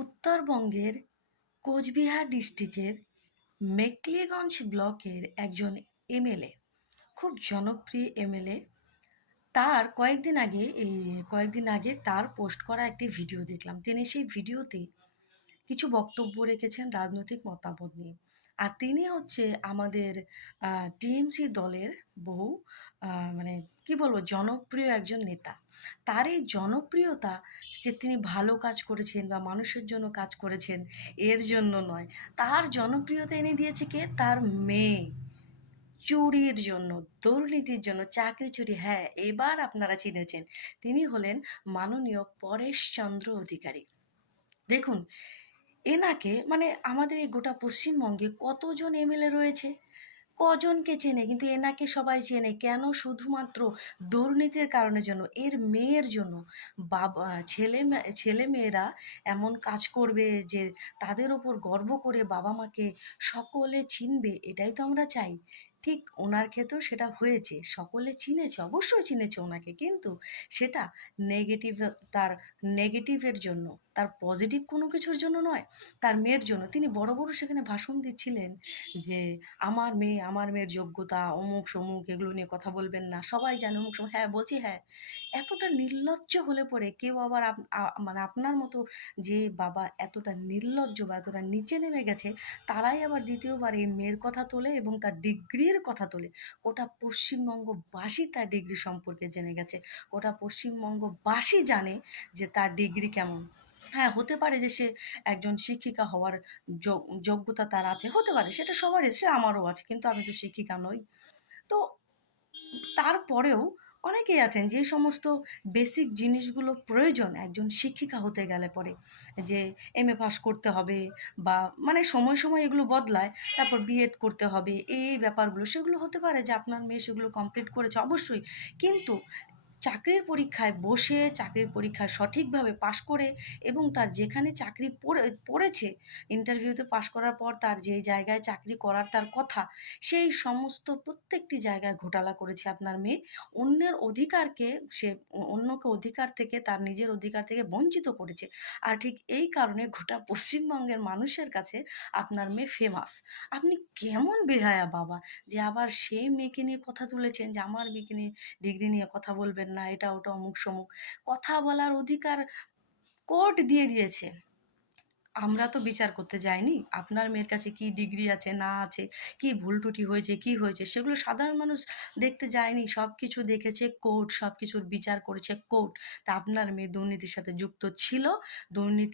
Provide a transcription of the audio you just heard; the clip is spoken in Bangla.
উত্তরবঙ্গের কোচবিহার ডিস্ট্রিক্টের মেকলিগঞ্জ ব্লকের একজন এমএলএ, খুব জনপ্রিয় এমএলএ। তার কয়েকদিন আগে তার পোস্ট করা একটি ভিডিও দেখলাম। তিনি সেই ভিডিওতে কিছু বক্তব্য রেখেছেন রাজনৈতিক মতামত নিয়ে। আর তিনি হচ্ছে আমাদের টিএমসি দলের বহু মানে কি বলবো, জনপ্রিয় একজন নেতা। তার এই জনপ্রিয়তা যে তিনি ভালো কাজ করেছেন বা মানুষের জন্য কাজ করেছেন এর জন্য নয়, তার জনপ্রিয়তা এনে দিয়েছে কে? তার মেয়ে। চুরির জন্য, দুর্নীতির জন্য, চাকরি চুরি, হ্যাঁ, এবার আপনারা চিনেছেন। তিনি হলেন মাননীয় পরেশচন্দ্র অধিকারী। দেখুন, এনাকে মানে আমাদের এই গোটা পশ্চিমবঙ্গে কতজন এমএলএ রয়েছে, কজনকে চেনে, কিন্তু এনাকে সবাই চেনে কেন? শুধুমাত্র দুর্নীতির কারণের জন্য, এর মেয়ের জন্য। বাবা, ছেলে মেয়েরা এমন কাজ করবে যে তাদের ওপর গর্ব করে বাবা মাকে সকলে চিনবে, এটাই তো আমরা চাই। ঠিক ওনার ক্ষেত্রেও সেটা হয়েছে, সকলে চিনেছে, অবশ্যই চিনেছে ওনাকে, কিন্তু সেটা নেগেটিভ, তার নেগেটিভের জন্য, তার পজিটিভ কোনো কিছুর জন্য নয়, তার মেয়ের জন্য। তিনি বড় বড় সেখানে ভাষণ দিচ্ছিলেন যে আমার মেয়ের যোগ্যতা অমুক সমুক, এগুলো নিয়ে কথা বলবেন না, সবাই জানে অমুক সমুক। হ্যাঁ, বলছি, হ্যাঁ। এতটা নির্লজ্জ হলে পরে কেউ আবার মানে আপনার মতো যে বাবা এতটা নির্লজ্জ বা এতটা নিচে নেমে গেছে, তারাই আবার দ্বিতীয়বার এই মেয়ের কথা তোলে এবং তার ডিগ্রির কথা তোলে। গোটা পশ্চিমবঙ্গবাসী তার ডিগ্রি সম্পর্কে জেনে গেছে, গোটা পশ্চিমবঙ্গবাসী জানে যে তার ডিগ্রি কেমন। হ্যাঁ, হতে পারে যে সে একজন শিক্ষিকা হওয়ার যোগ্যতা তার আছে, হতে পারে, সেটা সবারই, সে আমারও আছে, কিন্তু আমি তো শিক্ষিকা নই। তো তারপরেও অনেকেই আছেন যে সমস্ত বেসিক জিনিসগুলো প্রয়োজন একজন শিক্ষিকা হতে গেলে পরে, যে এমএ পাস করতে হবে, বা মানে সময় সময় এগুলো বদলায়, তারপর বিএড করতে হবে, এই ব্যাপারগুলো, সেগুলো হতে পারে যে আপনার মেয়ে সেগুলো কমপ্লিট করেছে, অবশ্যই। কিন্তু চাকরির পরীক্ষায় সঠিকভাবে পাশ করে এবং তার যেখানে চাকরি পড়েছে, ইন্টারভিউতে পাশ করার পর তার যে জায়গায় চাকরি করার তার কথা, সেই সমস্ত প্রত্যেকটি জায়গায় ঘোটালা করেছে আপনার মেয়ে। অন্যের অধিকারকে সে অন্যকে অধিকার থেকে, তার নিজের অধিকার থেকে বঞ্চিত করেছে। আর ঠিক এই কারণে গোটা পশ্চিমবঙ্গের মানুষের কাছে আপনার মেয়ে ফেমাস। আপনি কেমন বেহায়া বাবা, যে আবার সেই মেয়েকে নিয়ে কথা তুলেছেন যে আমার মেয়েকে নিয়ে ডিগ্রি নিয়ে কথা বলবেন না, এটা ওটা অমুক সমুক। কথা বলার অধিকার কোর্ট দিয়ে দিয়েছে। আমরা তো বিচার করতে যাইনি আপনার মেয়ের কাছে কি ডিগ্রি আছে না আছে, কি ভুল ত্রুটি হয়েছে কি হয়েছে, সেগুলো সাধারণ মানুষ দেখতে যায়নি। সব কিছু দেখেছে কোর্ট, সব কিছুর বিচার করেছে কোর্ট। তা আপনার মেয়ে দুর্নীতির সাথে যুক্ত ছিল, দুর্নীতি